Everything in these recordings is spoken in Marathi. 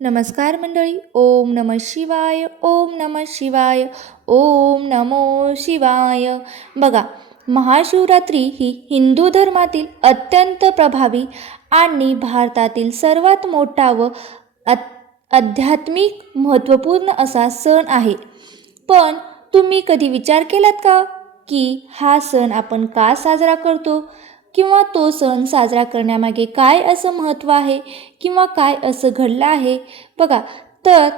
नमस्कार मंडळी. ओम नमः शिवाय. ओम नमः शिवाय. ओम नमो शिवाय. बघा, महाशिवरात्री ही हिंदू धर्मातील अत्यंत प्रभावी आणि भारतातील सर्वात मोठा व आध्यात्मिक महत्त्वपूर्ण असा सण आहे. पण तुम्ही कधी विचार केलात का की हा सण आपण का साजरा करतो, किंवा तो सण साजरा करण्यामागे काय असं महत्त्व आहे, किंवा काय असं घडलं आहे? बघा, तर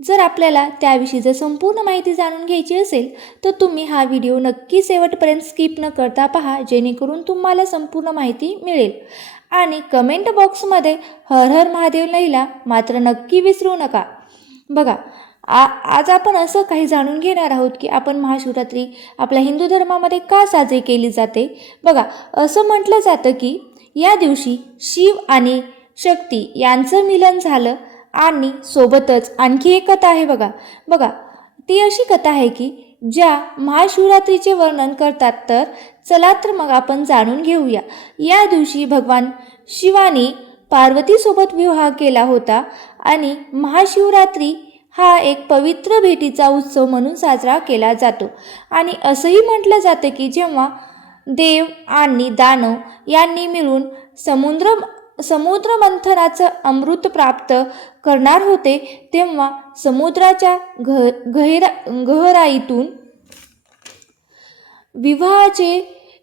जर आपल्याला त्याविषयी जर संपूर्ण माहिती जाणून घ्यायची असेल तर तुम्ही हा व्हिडिओ नक्की शेवटपर्यंत स्किप न करता पहा, जेणेकरून तुम्हाला संपूर्ण माहिती मिळेल. आणि कमेंट बॉक्समध्ये हर हर महादेव लिहायला मात्र नक्की विसरू नका. बघा, आज आपण असं काही जाणून घेणार आहोत की आपण महाशिवरात्री आपल्या हिंदू धर्मामध्ये का साजरी केली जाते. बघा, असं म्हटलं जातं की या दिवशी शिव आणि शक्ती यांचं मिलन झालं. आणि सोबतच आणखी एक कथा आहे. बघा ती अशी कथा आहे की ज्या महाशिवरात्रीचे वर्णन करतात. तर चला तर मग आपण जाणून घेऊया. या दिवशी भगवान शिवानी पार्वतीसोबत विवाह केला होता आणि महाशिवरात्री हा एक पवित्र भेटीचा उत्सव म्हणून साजरा केला जातो. आणि असंही म्हटलं जातं की जेव्हा देव आणि दानव यांनी मिळून समुद्र मंथनाचं अमृत प्राप्त करणार होते, तेव्हा समुद्राच्या गहराईतून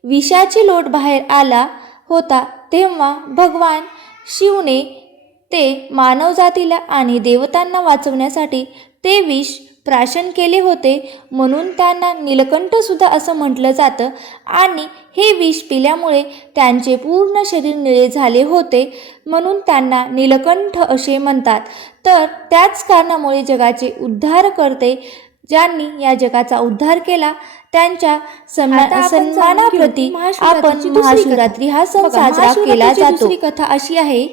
विषाचे लोट बाहेर आला होता. तेव्हा भगवान शिवने ते मानवजातीला आणि देवतांना वाचवण्यासाठी ते विष प्राशन केले होते, म्हणून त्यांना नीलकंठ सुद्धा असं म्हटलं जातं. आणि हे विष पिल्यामुळे त्यांचे पूर्ण शरीर निळे झाले होते, म्हणून त्यांना नीलकंठ असे म्हणतात. तर त्याच कारणामुळे जगाचे उद्धार करते, ज्यांनी या जगाचा उद्धार केला, त्यांच्या सन्मानाप्रती आपण महाशिवरात्री हा सण साजरा केला जातो. दुसरी कथा अशी आहे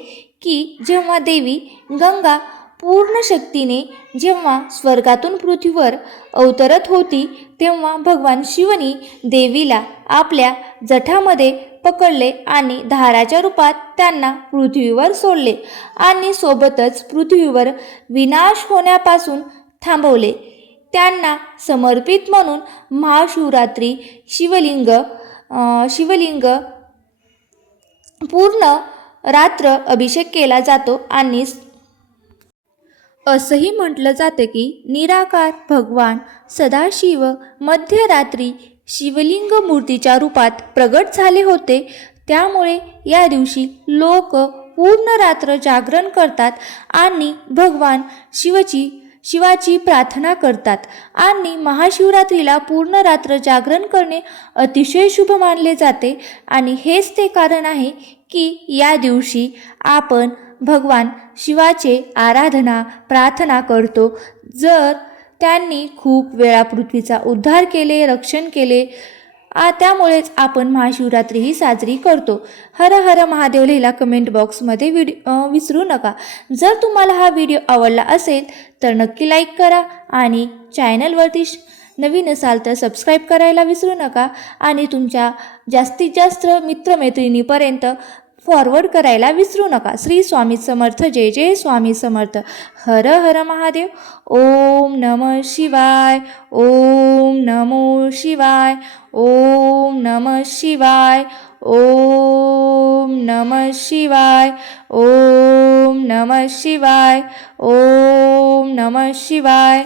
की जेव्हा देवी गंगा पूर्ण शक्तीने जेव्हा स्वर्गातून पृथ्वीवर अवतरत होती, तेव्हा भगवान शिवनी देवीला आपल्या जठामध्ये पकडले आणि धाराच्या रूपात त्यांना पृथ्वीवर सोडले आणि सोबतच पृथ्वीवर विनाश होण्यापासून थांबवले. त्यांना समर्पित म्हणून महाशिवरात्री शिवलिंग पूर्ण रात्र अभिषेक केला जातो. आणि असंही म्हटलं जातं की निराकार भगवान सदाशिव मध्यरात्री शिवलिंग मूर्तीच्या रूपात प्रगट झाले होते. त्यामुळे या दिवशी लोक पूर्ण रात्र जागरण करतात आणि भगवान शिवाची प्रार्थना करतात. आणि महाशिवरात्रीला पूर्ण रात्र जागरण करणे अतिशय शुभ मानले जाते. आणि हेच ते कारण आहे की या दिवशी आपण भगवान शिवाचे प्रार्थना करतो. जर त्यांनी खूप वेळा पृथ्वीचा उद्धार केले, रक्षण केले, त्यामुळेच आपण महाशिवरात्री ही साजरी करतो. हर हर महादेव लिहिला कमेंट बॉक्समध्ये विसरू नका. जर तुम्हाला हा व्हिडिओ आवडला असेल तर नक्की लाईक करा आणि चॅनलवरती नवीन असाल तर सबस्क्राईब करायला विसरू नका. आणि तुमच्या जास्तीत जास्त मित्रमैत्रिणीपर्यंत फॉरवर्ड करायला विसरू नका. श्री स्वामी समर्थ. जय जय स्वामी समर्थ. हर हर महादेव. ओम नमः शिवाय. ओम नमो शिवाय. ओम नमः शिवाय. ओम नमः शिवाय. ओम नमः शिवाय. ओम नमः शिवाय.